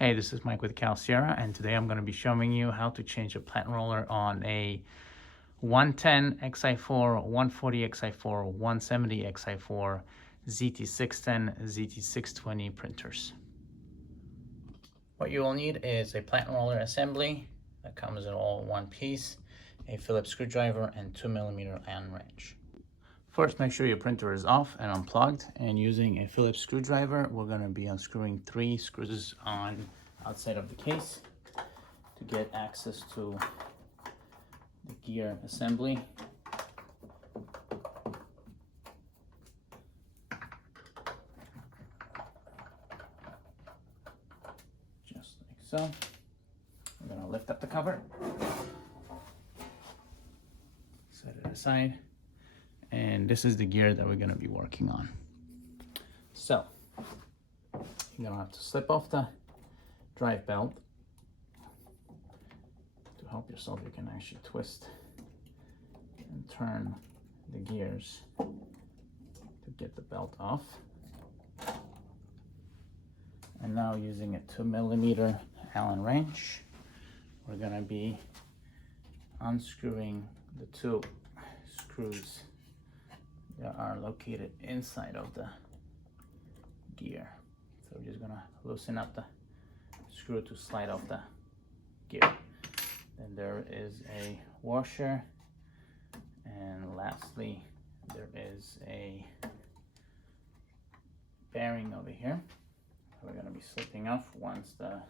Hey, this is Mike with Xi4, and today I'm going to be showing you how to change a Platen Roller on a 110 Xi4, 140 Xi4, 170 Xi4, ZT610, ZT620 printers. What you will need is a Platen Roller assembly that comes in all one piece, a Phillips screwdriver, and 2mm Allen wrench. First, make sure your printer is off and unplugged, and using a Phillips screwdriver, we're going to be unscrewing 3 screws on outside of the case to get access to the gear assembly. Just like so. We're going to lift up the cover, set it aside. And this is the gear that we're going to be working on. So you're going to have to slip off the drive belt. To help yourself, you can actually twist and turn the gears to get the belt off. And now, using a 2mm Allen wrench, we're going to be unscrewing the 2 screws that are located inside of the gear. So we're just gonna loosen up the screw to slide off the gear. Then there is a washer, and lastly there is a bearing over here. We're gonna be slipping off once the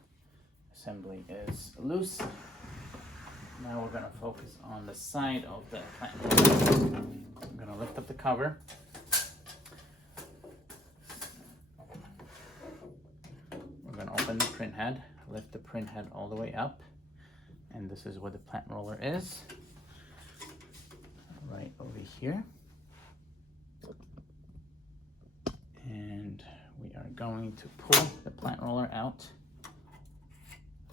assembly is loose. Now we're gonna focus on the side of the Platen. I'm gonna lift up the cover. We're gonna open the print head, lift the print head all the way up, and this is where the Platen Roller is, right over here. And we are going to pull the Platen Roller out,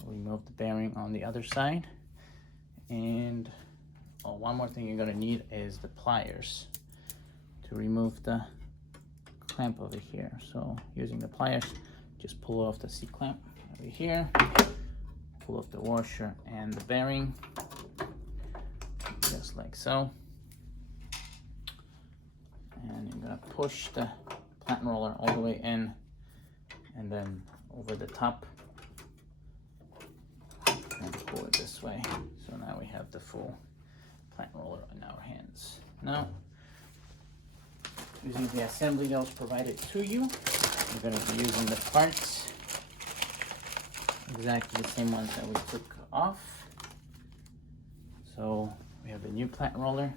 remove the bearing on the other side. And one more thing you're going to need is the pliers to remove the clamp over here. So using the pliers, just pull off the C-clamp over here, pull off the washer and the bearing, just like so. And you're going to push the Platen Roller all the way in, and then over the top, and pull it this way. So now we have the full Platen Roller in our hands. Now, using the assembly that was provided to you, we're going to be using the parts, exactly the same ones that we took off. So we have the new Platen Roller.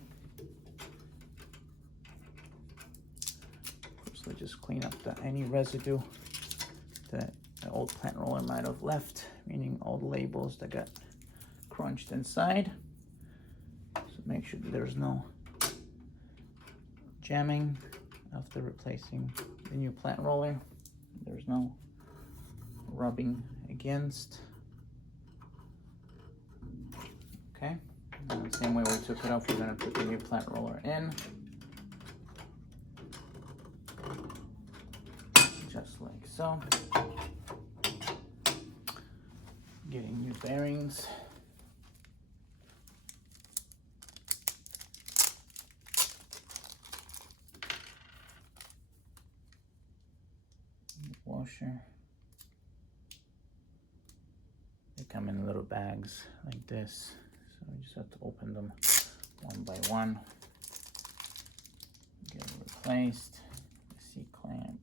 First, let's just clean up any residue that the old Platen Roller might have left, meaning all the labels that got crunched inside. So make sure that there's no jamming after replacing the new Platen Roller. There's no rubbing against. Okay, and the same way we took it off, we're going to put the new Platen Roller in, just like so. Getting new bearings. Washer. They come in little bags like this, so we just have to open them one by one. Get it replaced. The C-clamp.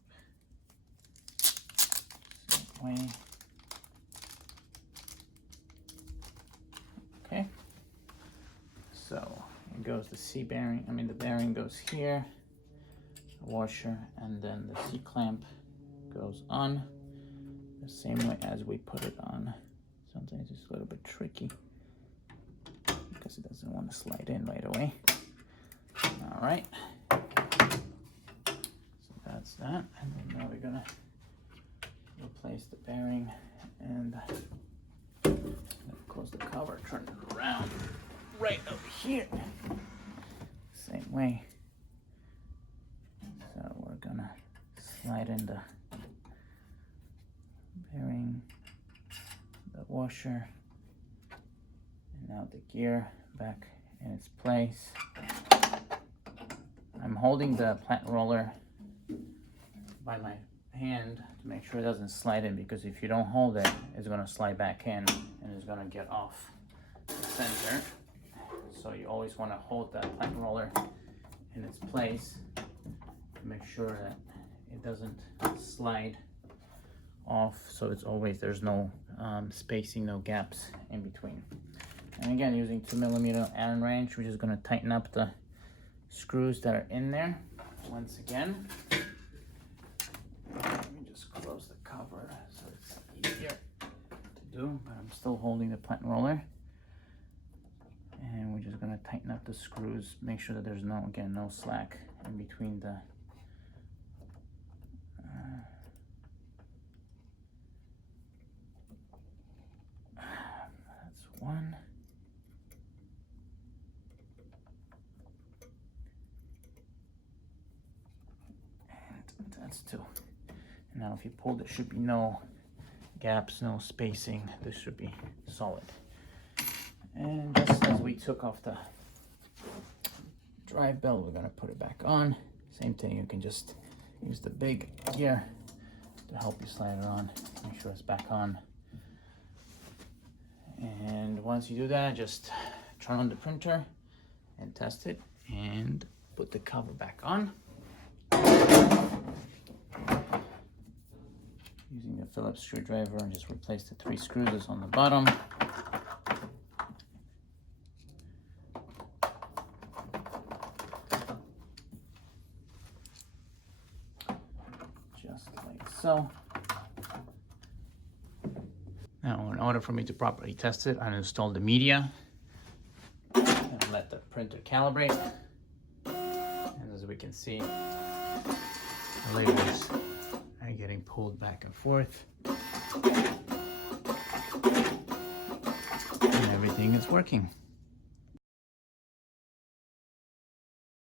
Same way. Okay. So it goes the C bearing. The bearing goes here. The washer, and then the C-clamp goes on the same way as we put it on. Sometimes it's a little bit tricky because it doesn't want to slide in right away. All right, so that's that. And then now we're gonna replace the bearing and close the cover, turn it around right over here. Same way. So we're gonna slide in the bearing washer. And now the gear back in its place. I'm holding the Platen Roller by my hand to make sure it doesn't slide in, because if you don't hold it, it's going to slide back in and it's going to get off the center. So you always want to hold that Platen Roller in its place to make sure that it doesn't slide off. So it's always, there's no spacing, no gaps in between. And again, using 2mm Allen wrench, we're just going to tighten up the screws that are in there once again. Let me just close the cover so it's easier to do, but I'm still holding the Platen Roller. And we're just going to tighten up the screws, make sure that there's no slack in between the that's one. And that's two. And now if you pull, there should be no gaps, no spacing. This should be solid. And just as we took off the drive belt, we're going to put it back on. Same thing, you can just use the big gear to help you slide it on. Make sure it's back on. And once you do that, just turn on the printer and test it and put the cover back on. Using the Phillips screwdriver, and just replace the 3 screws that's on the bottom. Just like so. Now, in order for me to properly test it, I installed the media and let the printer calibrate. And as we can see, the labels are getting pulled back and forth. And everything is working.